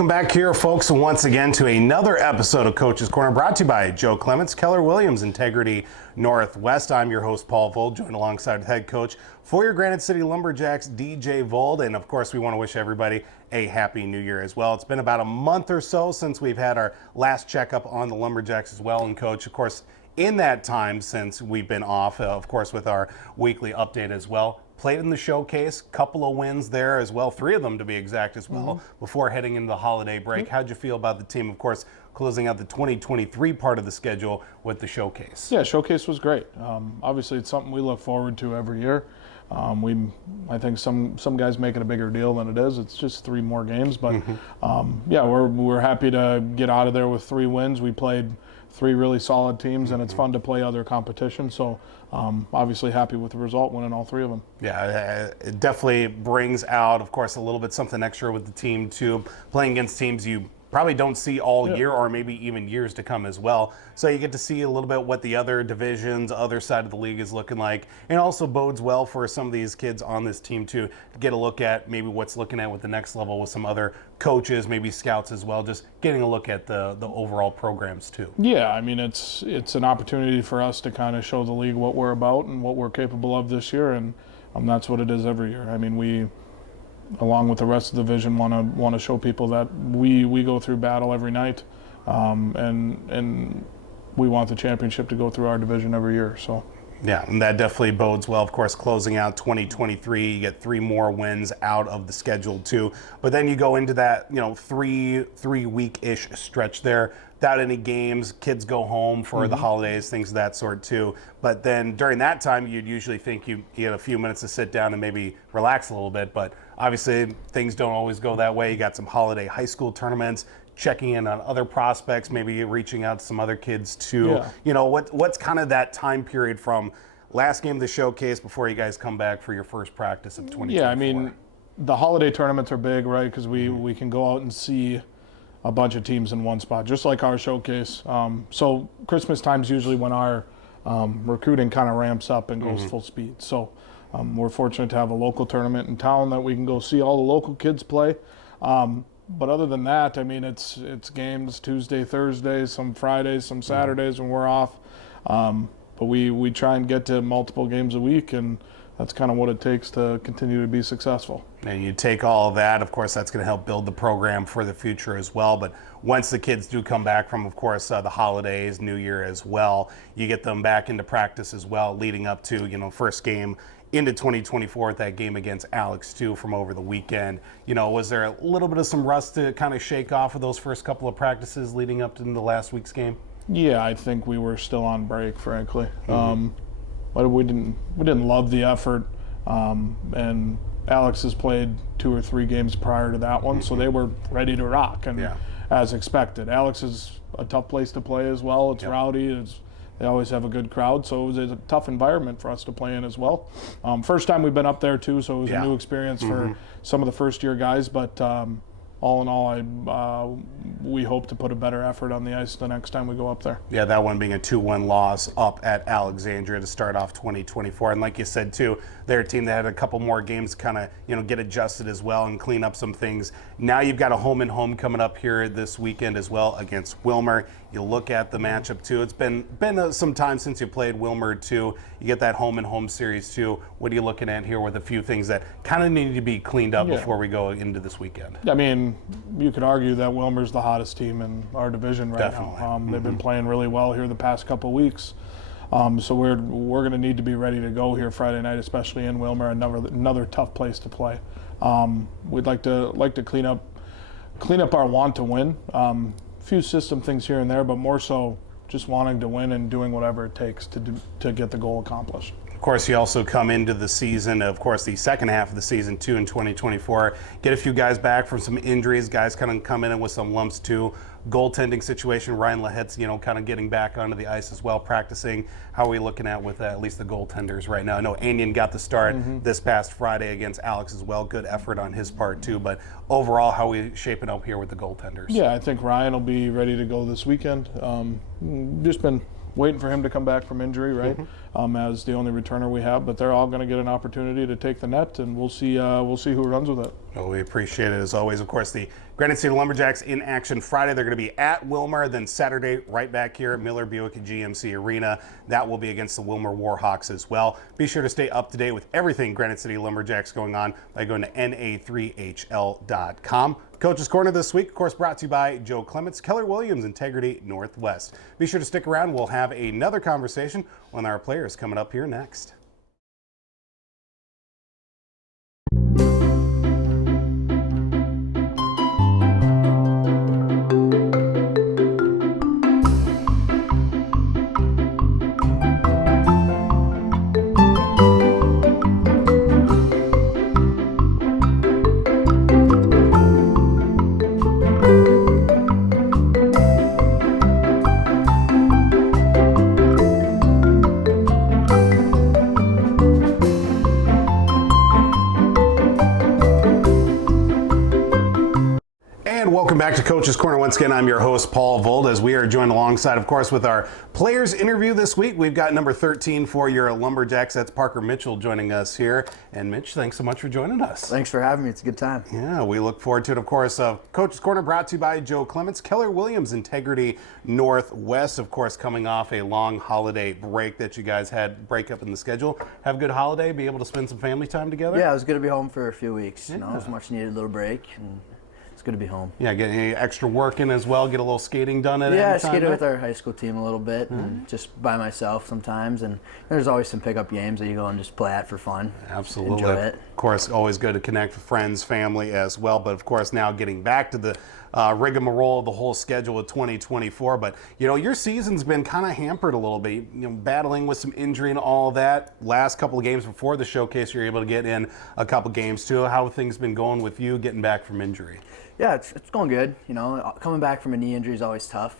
Welcome back here, folks, once again to another episode of Coach's Corner, brought to you by Joe Clemence, Keller Williams, Integrity Northwest. I'm your host, Paul Vold, joined alongside head coach for your Granite City Lumberjacks, DJ Vold. And of course, we want to wish everybody a happy new year as well. It's been about a month or so since we've had our last checkup on the Lumberjacks as well. And coach, of course, in that time since we've been off, of course, with our weekly update as well, played in the showcase, couple of wins there as well, 3 of them to be exact as well, before heading into the holiday break. How'd you feel about the team, of course, closing out the 2023 part of the schedule with the showcase? Yeah, showcase was great. Obviously, it's something we look forward to every year. I think some guys make it a bigger deal than it is. It's just 3 more games, but yeah, we're happy to get out of there with 3 wins. We played 3 really solid teams, and it's fun to play other competition. So obviously happy with the result, winning all 3 of them. Yeah, it definitely brings out, of course, a little bit something extra with the team too, playing against teams you probably don't see all year, or maybe even years to come as well. So you get to see a little bit what the other divisions, other side of the league is looking like, and also bodes well for some of these kids on this team too, to get a look at maybe what's looking at with the next level with some other coaches, maybe scouts as well, just getting a look at the overall programs too. Yeah, I mean, it's an opportunity for us to kind of show the league what we're about and what we're capable of this year, and that's what it is every year. I mean, we, along with the rest of the division, want to show people that we go through battle every night, and we want the championship to go through our division every year. So yeah, and that definitely bodes well. Of course, closing out 2023, you get 3 more wins out of the schedule too. But then you go into that 3-week-ish stretch there without any games. Kids go home for the holidays, things of that sort too. But then during that time, you'd usually think you get a few minutes to sit down and maybe relax a little bit. But obviously, things don't always go that way. You got some holiday high school tournaments, checking in on other prospects, maybe reaching out to some other kids too. Yeah. You know, what's kind of that time period from last game of the showcase before you guys come back for your first practice of 2024? Yeah, I mean, the holiday tournaments are big, right? Because we can go out and see a bunch of teams in one spot, just like our showcase. So Christmas time's usually when our recruiting kind of ramps up and goes full speed. So we're fortunate to have a local tournament in town that we can go see all the local kids play. But other than that, I mean, it's games Tuesday, Thursday, some Fridays, some Saturdays when we're off. But we try and get to multiple games a week, and that's kind of what it takes to continue to be successful. And you take all of that, of course, that's going to help build the program for the future as well. But once the kids do come back from, of course, the holidays, New Year as well, you get them back into practice as well, leading up to, first game into 2024 with that game against Alex too from over the weekend. Was there a little bit of some rust to kind of shake off of those first couple of practices leading up to the last week's game? Yeah, I think we were still on break, frankly. But we didn't love the effort. And Alex has played 2 or 3 games prior to that one, so they were ready to rock, and as expected. Alex is a tough place to play as well. It's rowdy. They always have a good crowd, so it was a tough environment for us to play in as well. First time we've been up there too, so it was a new experience for some of the first-year guys. But all in all, we hope to put a better effort on the ice the next time we go up there. Yeah, that one being a 2-1 loss up at Alexandria to start off 2024. And like you said too, they're a team that had a couple more games to kind of get adjusted as well and clean up some things. Now you've got a home and home coming up here this weekend as well against Wilmer. You look at the matchup too. It's been some time since you played Wilmer too. You get that home and home series too. What are you looking at here with a few things that kind of need to be cleaned up before we go into this weekend? I mean, you could argue that Wilmer's the hottest team in our division right now. They've been playing really well here the past couple weeks. So we're going to need to be ready to go here Friday night, especially in Wilmer, another tough place to play. We'd like to clean up our want to win. Few system things here and there, but more so just wanting to win and doing whatever it takes to get the goal accomplished. Of course, you also come into the season, of course, the second half of the season too in 2024, get a few guys back from some injuries, guys kind of come in with some lumps too. Goaltending situation, Ryan Lahet's, kind of getting back onto the ice as well, practicing. How are we looking at with at least the goaltenders right now? I know Anion got the start this past Friday against Alex as well. Good effort on his part too, but overall, how are we shaping up here with the goaltenders? Yeah, I think Ryan will be ready to go this weekend. Just been waiting for him to come back from injury, right? As the only returner we have, but they're all going to get an opportunity to take the net, and we'll see who runs with it. Well, we appreciate it as always. Of course, the Granite City Lumberjacks in action Friday. They're going to be at Wilmer, then Saturday right back here at Miller Buick at GMC Arena. That will be against the Wilmer Warhawks as well. Be sure to stay up to date with everything Granite City Lumberjacks going on by going to na3hl.com. Coach's Corner this week, of course, brought to you by Joe Clemence, Keller Williams, Integrity Northwest. Be sure to stick around. We'll have another conversation with our players coming up here next. Welcome back to Coach's Corner. Once again, I'm your host, Paul Vold, as we are joined alongside, of course, with our players interview this week. We've got number 13 for your Lumberjacks. That's Parker Mitchell joining us here. And Mitch, thanks so much for joining us. Thanks for having me. It's a good time. Yeah, we look forward to it, of course. Coach's Corner brought to you by Joe Clemence, Keller Williams, Integrity Northwest, of course, coming off a long holiday break that you guys had break up in the schedule. Have a good holiday, be able to spend some family time together? Yeah, I was good to be home for a few weeks. You know, it was a much needed little break. And it's good to be home. Yeah, get any extra work in as well, get a little skating done at Yeah, I any time. skated with our high school team a little bit and just by myself sometimes. And there's always some pickup games that you go and just play at for fun. Absolutely. Enjoy it. Of course, always good to connect with friends, family as well. But of course, now getting back to the rigmarole of the whole schedule of 2024. But, you know, your season's been kind of hampered a little bit, you know, battling with some injury and all that. Last couple of games before the showcase, you're able to get in a couple games too. How have things been going with you getting back from injury? Yeah, it's going good. You know, coming back from a knee injury is always tough.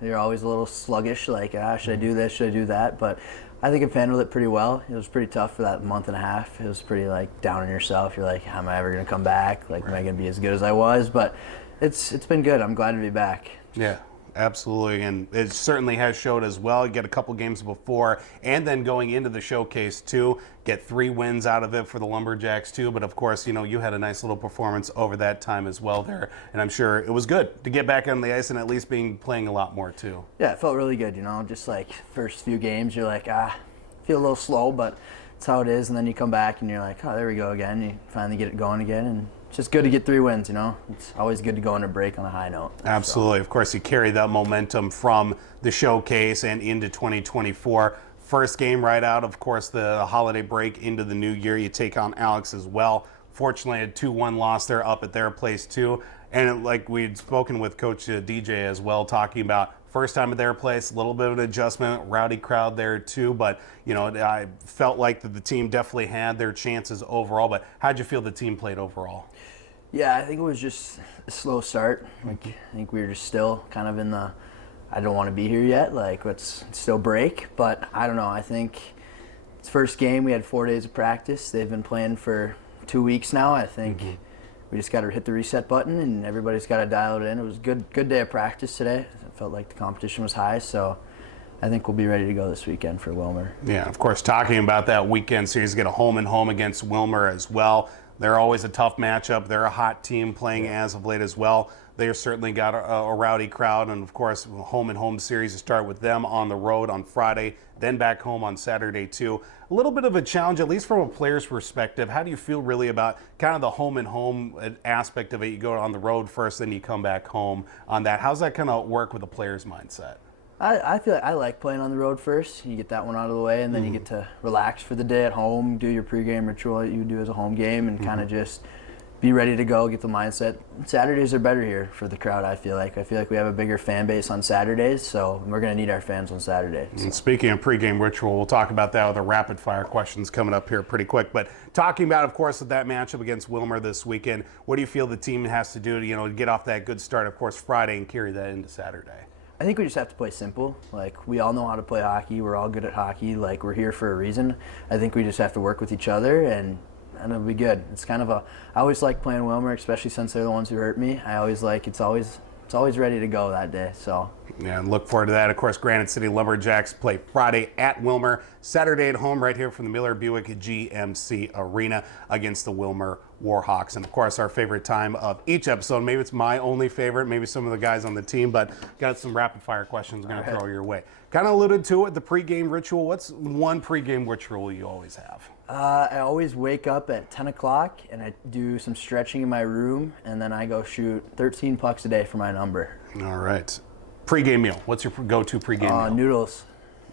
You're always a little sluggish, like, should I do this, should I do that? But I think I've handled it pretty well. It was pretty tough for that month and a half. It was pretty, like, down on yourself. You're like, how am I ever going to come back? Like, am I going to be as good as I was? But it's been good. I'm glad to be back. Yeah. Absolutely, and it certainly has showed as well. You get a couple games before and then going into the showcase too. Get 3 wins out of it for the Lumberjacks too, but of course, you know, you had a nice little performance over that time as well there, and I'm sure it was good to get back on the ice and at least playing a lot more too. Yeah, it felt really good, you know, just like first few games you're like, feel a little slow, but it's how it is, and then you come back and you're like, oh, there we go again. You finally get it going again, and it's just good to get 3 wins, you know. It's always good to go on a break on a high note. Absolutely. So. Of course, you carry that momentum from the showcase and into 2024. First game right out, of course, the holiday break into the new year. You take on Alex as well. Fortunately, a 2-1 loss there up at their place too. And like we'd spoken with Coach DJ as well, talking about first time at their place, a little bit of an adjustment, rowdy crowd there too. But, you know, I felt like that the team definitely had their chances overall. But how'd you feel the team played overall? Yeah, I think it was just a slow start. Like, I think we were just still kind of in the, I don't want to be here yet. Like, let's still break. But I don't know. I think it's first game. We had 4 days of practice. They've been playing for 2 weeks now. I think we just got to hit the reset button and everybody's got to dial it in. It was a good day of practice today. It felt like the competition was high. So I think we'll be ready to go this weekend for Wilmer. Yeah, of course, talking about that weekend series, get a home and home against Wilmer as well. They're always a tough matchup. They're a hot team playing as of late as well. They've certainly got a rowdy crowd, and of course, home and home series to start with them on the road on Friday, then back home on Saturday too. A little bit of a challenge, at least from a player's perspective. How do you feel really about kind of the home and home aspect of it? You go on the road first, then you come back home on that. How's that kind of work with a player's mindset? I feel like I like playing on the road first. You get that one out of the way, and then you get to relax for the day at home, do your pregame ritual that you would do as a home game, and kind of just be ready to go, get the mindset. Saturdays are better here for the crowd, I feel like. I feel like we have a bigger fan base on Saturdays, so we're going to need our fans on Saturday. So. And speaking of pregame ritual, we'll talk about that with the rapid-fire questions coming up here pretty quick. But talking about, of course, with that matchup against Wilmer this weekend, what do you feel the team has to do to, to get off that good start, of course, Friday and carry that into Saturday? I think we just have to play simple. Like, we all know how to play hockey. We're all good at hockey. Like, we're here for a reason. I think we just have to work with each other, and it'll be good. It's kind of I always like playing Wilmer, especially since they're the ones who hurt me. I always like, it's always ready to go that day. So yeah, and look forward to that. Of course, Granite City Lumberjacks play Friday at Wilmer, Saturday at home right here from the Miller Buick GMC Arena against the Wilmer Warhawks. And of course, our favorite time of each episode, maybe it's my only favorite, maybe some of the guys on the team, but got some rapid fire questions we're going to throw your way. Kind of alluded to it, the pregame ritual. What's one pregame ritual you always have? I always wake up at 10 o'clock and I do some stretching in my room, and then I go shoot 13 pucks a day for my number. All right. Pregame meal. What's your go-to pregame meal? Noodles.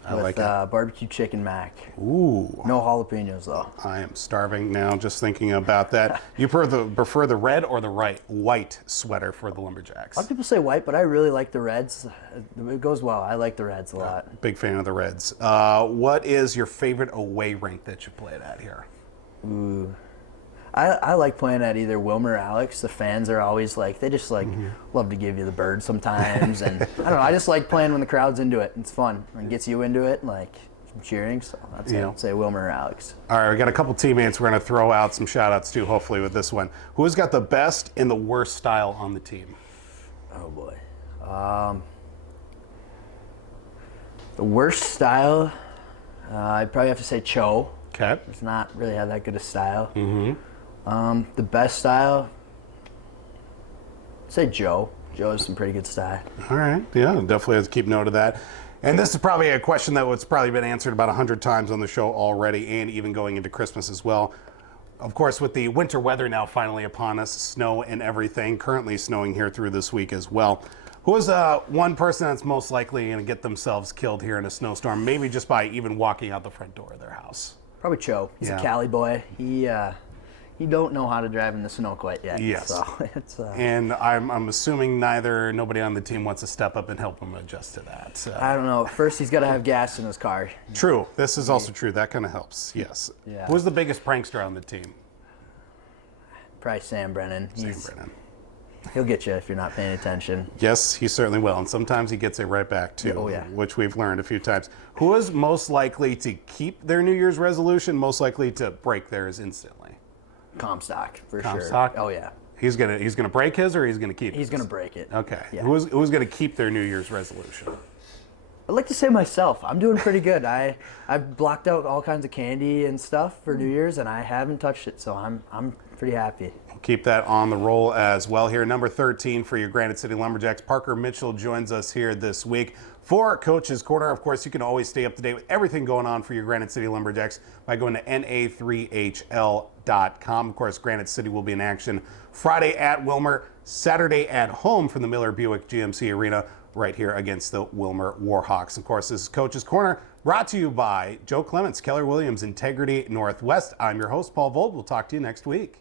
I with like it. Barbecue chicken mac. Ooh. No jalapenos though. I am starving now just thinking about that. You prefer the red or the white sweater for the Lumberjacks? A lot of people say white, but I really like the reds. It goes well. I like the reds a lot. Big fan of the Reds. What is your favorite away rink that you played at here? Ooh. I like playing at either Wilmer or Alex. The fans are always like, they just like love to give you the bird sometimes. And I don't know, I just like playing when the crowd's into it. It's fun and gets you into it, like some cheering. So I'd say Wilmer or Alex. All right, we got a couple teammates. We're going to throw out some shout outs too, hopefully, with this one. Who's got the best and the worst style on the team? Oh boy. The worst style, I'd probably have to say Cho. Okay. Does not really have that good a style. The best style, I'd say Joe. Joe has some pretty good style. All right, yeah, definitely have to keep note of that. And this is probably a question that was probably been answered about 100 times on the show already, and even going into Christmas as well. Of course, with the winter weather now finally upon us, snow and everything, currently snowing here through this week as well. Who is one person that's most likely going to get themselves killed here in a snowstorm, maybe just by even walking out the front door of their house? Probably Cho. He's a Cali boy. He don't know how to drive in the snow quite yet. Yes. So it's, and I'm assuming nobody on the team wants to step up and help him adjust to that. So. I don't know. First, he's got to have gas in his car. True. This is also true. That kind of helps. Yes. Yeah. Who's the biggest prankster on the team? Probably Sam Brennan. Sam Brennan. He'll get you if you're not paying attention. Yes, he certainly will. And sometimes he gets it right back, too, which we've learned a few times. Who is most likely to keep their New Year's resolution, most likely to break theirs instantly? Comstock, for sure. Comstock? Oh, yeah. He's gonna break his, or he's gonna keep his? He's going to break it. Okay. Yeah. Who's going to keep their New Year's resolution? I'd like to say myself. I'm doing pretty good. I've blocked out all kinds of candy and stuff for New Year's, and I haven't touched it, so I'm pretty happy. Keep that on the roll as well here. Number 13 for your Granite City Lumberjacks, Parker Mitchell joins us here this week for Coach's Corner. Of course, you can always stay up to date with everything going on for your Granite City Lumberjacks by going to na3hl.com. Of course, Granite City will be in action Friday at Wilmer, Saturday at home from the Miller Buick GMC Arena right here against the Wilmer Warhawks. Of course, this is Coach's Corner, brought to you by Joe Clemence, Keller Williams, Integrity Northwest. I'm your host, Paul Vold. We'll talk to you next week.